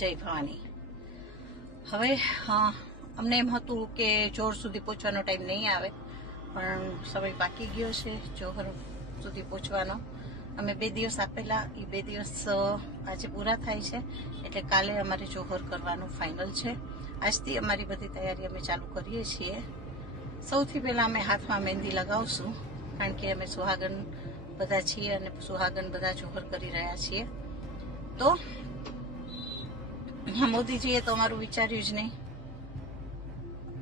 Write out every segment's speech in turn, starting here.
જય ભવાની. હવે અમને એમ હતું કે જોર સુધી પહોંચવાનો ટાઈમ નહીં આવે, પણ સમય પાકી ગયો છે જોહર સુધી પહોંચવાનો. અમે બે દિવસ આપેલા એ બે દિવસ આજે પૂરા થાય છે, એટલે કાલે અમારે જોહર કરવાનું ફાઇનલ છે. આજથી અમારી બધી તૈયારી અમે ચાલુ કરીએ છીએ. સૌથી પહેલાં અમે હાથમાં મહેંદી લગાવશું, કારણ કે અમે સુહાગન બધા છીએ અને સુહાગન બધા જોહર કરી રહ્યા છીએ. તો મોદીજીએ તો અમારું વિચાર્યું જ નહીં.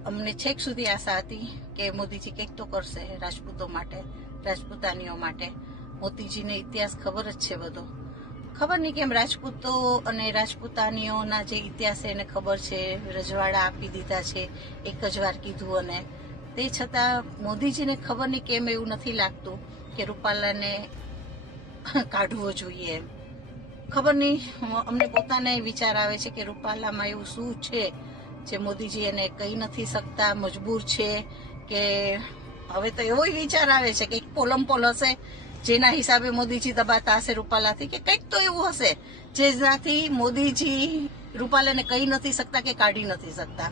અમને છેક સુધી આશા હતી કે મોદીજી કંઈક તો કરશે રાજપૂતો માટે, રાજપૂતાનીઓ માટે. મોદીજીને ઇતિહાસ ખબર જ છે બધો. ખબર નહીં કેમ રાજપૂતો અને રાજપૂતાનીઓના જે ઇતિહાસ એને ખબર છે, રજવાડા આપી દીધા છે, એક જ વાર કીધું અને તે છતાં મોદીજીને ખબર નહીં કેમ એવું નથી લાગતું કે રૂપાલાને કાઢવો જોઈએ એમ. ખબર નહીં અમને પોતાને વિચાર આવે છે કે રૂપાલામાં એવું શું છે જે મોદીજી એને કહી નથી શકતા, મજબૂર છે કે હવે તો એવો વિચાર આવે છે કે પોલમ પોલ હશે, જેના હિસાબે મોદીજી દબાતા હશે રૂપાલાથી, કે કંઈક તો એવું હશે, જેનાથી મોદીજી રૂપાલાને કહી નથી શકતા કે કાઢી નથી શકતા.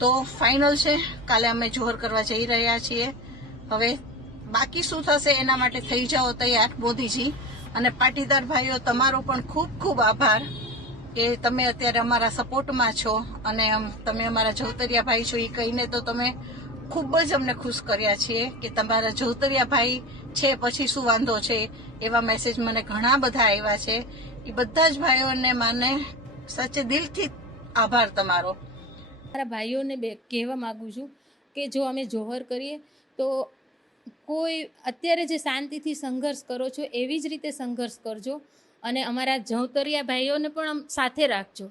તો ફાઇનલ છે, કાલે અમે જોહર કરવા જઈ રહ્યા છીએ. હવે બાકી શું થશે એના માટે થઈ જાઓ તૈયાર, મોદીજી. અને પાટીદાર ભાઈઓ, તમારો પણ ખૂબ ખૂબ આભાર કે તમે અત્યારે અમારા સપોર્ટમાં છો અને તમે અમારા જોતરિયા ભાઈ છો એ કહીને તો તમે ખૂબ જ અમને ખુશ કર્યા છીએ કે તમારા જોતરિયા ભાઈ છે, પછી શું વાંધો છે, એવા મેસેજ મને ઘણા બધા આવ્યા છે. એ બધા જ ભાઈઓને મને સાચે દિલથી આભાર તમારો. મારા ભાઈઓને બે કહેવા માગું છું કે જો અમે જોહર કરીએ તો કોઈ અત્યારે જે શાંતિથી સંઘર્ષ કરો છો, એવી જ રીતે સંઘર્ષ કરજો અને અમારા જવતરિયા ભાઈઓને પણ સાથે રાખજો.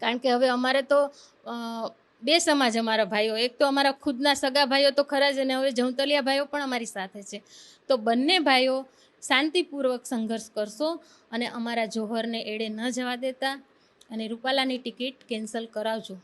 કારણ કે હવે અમારે તો બે સમાજ અમારા ભાઈઓ, એક તો અમારા ખુદના સગા ભાઈઓ તો ખરા જ અને હવે જવતલિયા ભાઈઓ પણ અમારી સાથે છે. તો બંને ભાઈઓ શાંતિપૂર્વક સંઘર્ષ કરશો અને અમારા જોહરને એડે ન જવા દેતા અને રૂપાલાની ટિકિટ કેન્સલ કરાવજો.